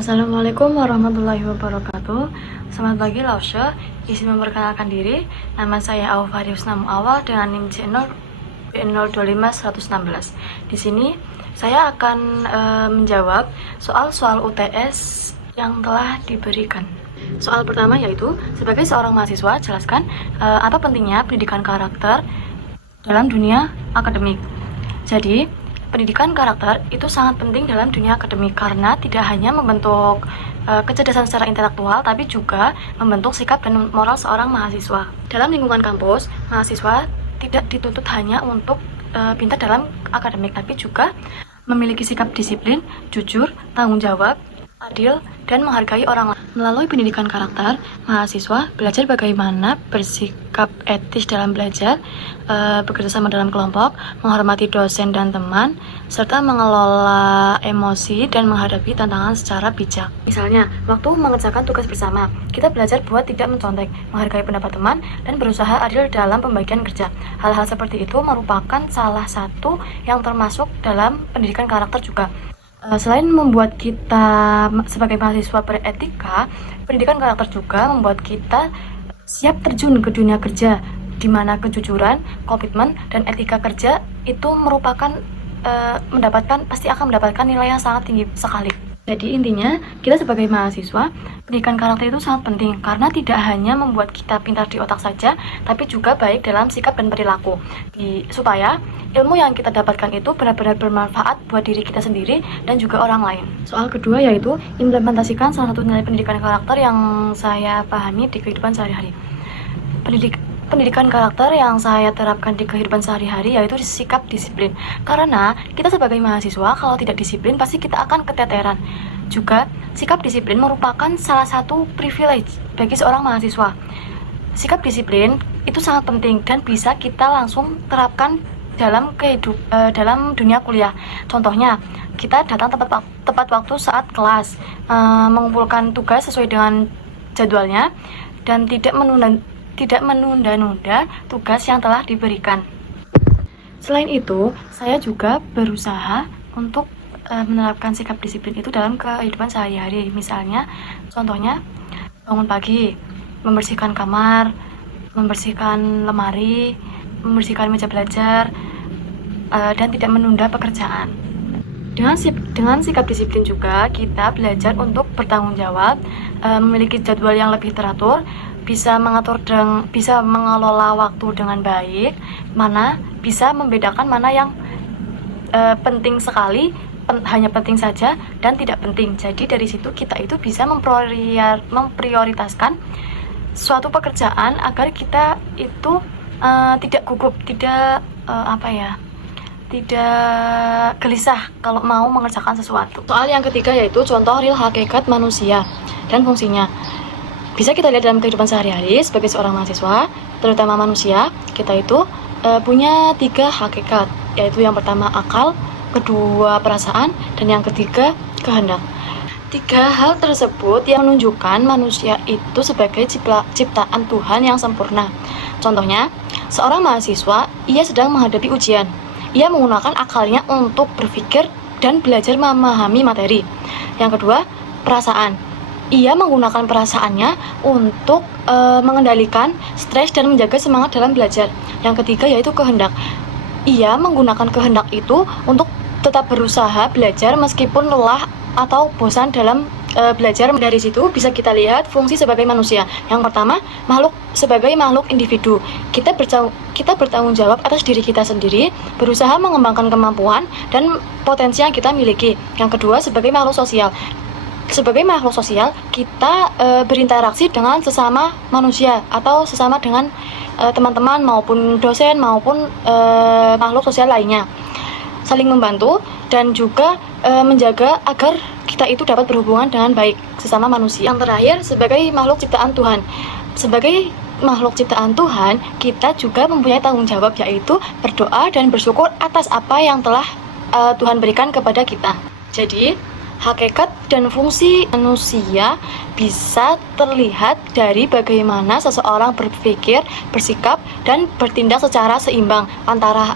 Assalamualaikum warahmatullahi wabarakatuh. Selamat pagi Lausha. Izin memperkenalkan diri. Nama saya Aufa Husna Muawal dengan NIM J0 B025116. Di sini saya akan menjawab soal-soal UTS yang telah diberikan. Soal pertama yaitu, sebagai seorang mahasiswa, jelaskan apa pentingnya pendidikan karakter dalam dunia akademik. Jadi, pendidikan karakter itu sangat penting dalam dunia akademik karena tidak hanya membentuk kecerdasan secara intelektual, tapi juga membentuk sikap dan moral seorang mahasiswa. Dalam lingkungan kampus, mahasiswa tidak dituntut hanya untuk pintar dalam akademik, tapi juga memiliki sikap disiplin, jujur, tanggung jawab, adil, dan menghargai orang lain. Melalui pendidikan karakter, mahasiswa belajar bagaimana bersikap etis dalam belajar, bekerja sama dalam kelompok, menghormati dosen dan teman, serta mengelola emosi dan menghadapi tantangan secara bijak. Misalnya, waktu mengerjakan tugas bersama, kita belajar buat tidak mencontek, menghargai pendapat teman, dan berusaha adil dalam pembagian kerja. Hal-hal seperti itu merupakan salah satu yang termasuk dalam pendidikan karakter juga. Selain membuat kita sebagai mahasiswa beretika, pendidikan karakter juga membuat kita siap terjun ke dunia kerja, di mana kejujuran, komitmen, dan etika kerja itu merupakan pasti akan mendapatkan nilai yang sangat tinggi sekali. Jadi intinya, kita sebagai mahasiswa, pendidikan karakter itu sangat penting karena tidak hanya membuat kita pintar di otak saja, tapi juga baik dalam sikap dan perilaku. Supaya ilmu yang kita dapatkan itu benar-benar bermanfaat buat diri kita sendiri dan juga orang lain. Soal kedua yaitu implementasikan salah satu nilai pendidikan karakter yang saya pahami di kehidupan sehari-hari. Pendidikan karakter yang saya terapkan di kehidupan sehari-hari yaitu sikap disiplin. Karena kita sebagai mahasiswa kalau tidak disiplin pasti kita akan keteteran. Juga sikap disiplin merupakan salah satu privilege bagi seorang mahasiswa. Sikap disiplin itu sangat penting dan bisa kita langsung terapkan dalam dunia kuliah. Contohnya, kita datang tepat waktu saat kelas, mengumpulkan tugas sesuai dengan jadwalnya, dan tidak menunda-nunda tugas yang telah diberikan. Selain itu, saya juga berusaha untuk menerapkan sikap disiplin itu dalam kehidupan sehari-hari. Misalnya, contohnya, bangun pagi, membersihkan kamar, membersihkan lemari, membersihkan meja belajar, dan tidak menunda pekerjaan. Dengan sikap disiplin juga kita belajar untuk bertanggung jawab, memiliki jadwal yang lebih teratur, bisa mengelola waktu dengan baik, bisa membedakan mana yang penting sekali, hanya penting saja, dan tidak penting. Jadi dari situ kita itu bisa memprioritaskan suatu pekerjaan agar kita itu tidak gugup, tidak gelisah kalau mau mengerjakan sesuatu. Soal yang ketiga yaitu contoh real hakikat manusia dan fungsinya. Bisa kita lihat dalam kehidupan sehari-hari sebagai seorang mahasiswa, terutama manusia, kita itu punya 3 hakikat, yaitu yang pertama akal, kedua perasaan, dan yang ketiga kehendak. 3 hal tersebut yang menunjukkan manusia itu sebagai ciptaan Tuhan yang sempurna. Contohnya, seorang mahasiswa, ia sedang menghadapi ujian. Ia menggunakan akalnya untuk berpikir dan belajar memahami materi. Yang kedua, perasaan. Ia menggunakan perasaannya untuk mengendalikan stres dan menjaga semangat dalam belajar. Yang ketiga yaitu kehendak. Ia menggunakan kehendak itu untuk tetap berusaha belajar meskipun lelah atau bosan dalam belajar. Dari situ bisa kita lihat fungsi sebagai manusia. Yang pertama, sebagai makhluk individu. Kita bertanggung jawab atas diri kita sendiri, berusaha mengembangkan kemampuan dan potensi yang kita miliki. Yang kedua, sebagai makhluk sosial. Sebagai makhluk sosial, kita berinteraksi dengan sesama manusia atau sesama dengan teman-teman maupun dosen maupun makhluk sosial lainnya. Saling membantu dan juga menjaga agar kita itu dapat berhubungan dengan baik sesama manusia. Yang terakhir, sebagai makhluk ciptaan Tuhan. Sebagai makhluk ciptaan Tuhan, kita juga mempunyai tanggung jawab, yaitu berdoa dan bersyukur atas apa yang telah Tuhan berikan kepada kita. Jadi, hakikat dan fungsi manusia bisa terlihat dari bagaimana seseorang berpikir, bersikap, dan bertindak secara seimbang antara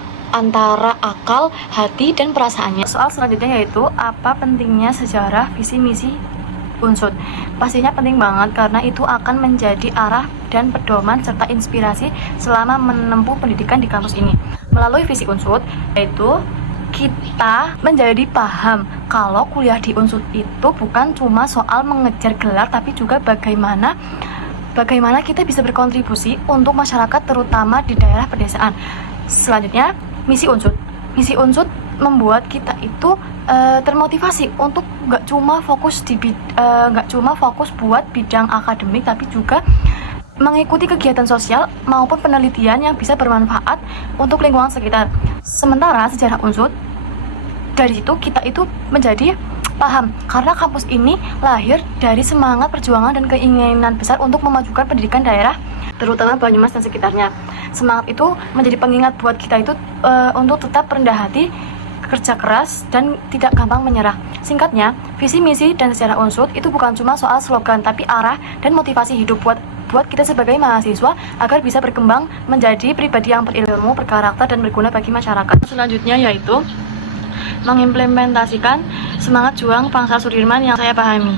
akal, hati, dan perasaannya. Soal selanjutnya yaitu apa pentingnya sejarah, visi misi Unsud. Pastinya penting banget karena itu akan menjadi arah dan pedoman serta inspirasi selama menempuh pendidikan di kampus ini. Melalui visi Unsud, yaitu kita menjadi paham kalau kuliah di Unsud itu bukan cuma soal mengejar gelar, tapi juga bagaimana kita bisa berkontribusi untuk masyarakat terutama di daerah pedesaan. Selanjutnya, misi Unsud. Misi Unsud membuat kita itu termotivasi untuk nggak cuma fokus buat bidang akademik, tapi juga mengikuti kegiatan sosial maupun penelitian yang bisa bermanfaat untuk lingkungan sekitar. Sementara sejarah Unsud, dari situ kita itu menjadi paham karena kampus ini lahir dari semangat perjuangan dan keinginan besar untuk memajukan pendidikan daerah terutama Banyumas dan sekitarnya. Semangat itu menjadi pengingat buat kita itu untuk tetap rendah hati, kerja keras, dan tidak gampang menyerah. Singkatnya, visi, misi, dan sejarah Unsud itu bukan cuma soal slogan, tapi arah dan motivasi hidup buat kita sebagai mahasiswa agar bisa berkembang menjadi pribadi yang berilmu, berkarakter, dan berguna bagi masyarakat. Selanjutnya yaitu mengimplementasikan semangat juang Pangsar Sudirman yang saya pahami.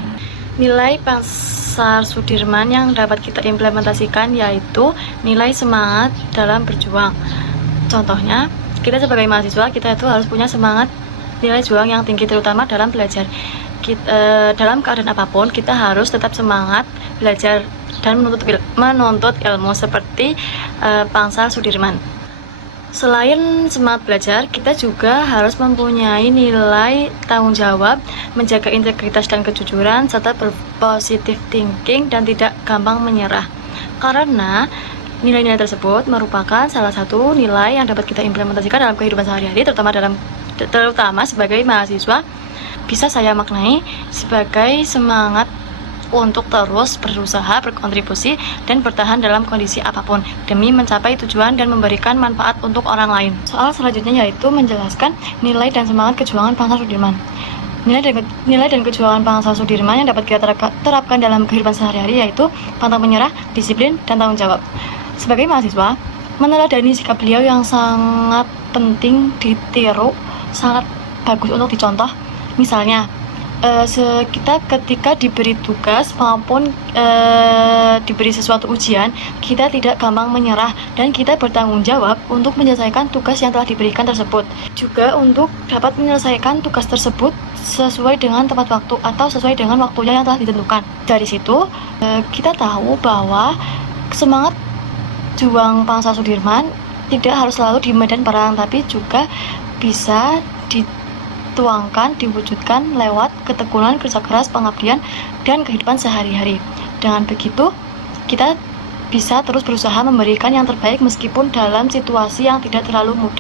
Nilai Pangsar Sudirman yang dapat kita implementasikan yaitu nilai semangat dalam berjuang. Contohnya, kita sebagai mahasiswa, kita itu harus punya semangat nilai juang yang tinggi terutama dalam belajar. Dalam keadaan apapun, kita harus tetap semangat belajar dan menuntut ilmu seperti Pangsar Sudirman. Selain semangat belajar, kita juga harus mempunyai nilai tanggung jawab, menjaga integritas dan kejujuran, serta berpositif thinking dan tidak gampang menyerah. Karena nilai-nilai tersebut merupakan salah satu nilai yang dapat kita implementasikan dalam kehidupan sehari-hari, terutama sebagai mahasiswa, bisa saya maknai sebagai semangat untuk terus berusaha, berkontribusi, dan bertahan dalam kondisi apapun demi mencapai tujuan dan memberikan manfaat untuk orang lain. Soal selanjutnya yaitu menjelaskan nilai dan semangat kejuangan Pangsar Sudirman. Nilai dan kejuangan Pangsar Sudirman yang dapat kita terapkan dalam kehidupan sehari-hari yaitu pantang menyerah, disiplin, dan tanggung jawab. Sebagai mahasiswa, meneladani sikap beliau yang sangat penting ditiru, sangat bagus untuk dicontoh. Misalnya, kita ketika diberi tugas maupun diberi sesuatu ujian, kita tidak gampang menyerah dan kita bertanggung jawab untuk menyelesaikan tugas yang telah diberikan tersebut. Juga untuk dapat menyelesaikan tugas tersebut sesuai dengan tepat waktu atau sesuai dengan waktunya yang telah ditentukan. Dari situ kita tahu bahwa semangat juang Pangsar Sudirman tidak harus selalu di medan perang, tapi juga bisa diwujudkan lewat ketekunan, kerja keras, pengabdian, dan kehidupan sehari-hari. Dengan begitu, kita bisa terus berusaha memberikan yang terbaik meskipun dalam situasi yang tidak terlalu mudah.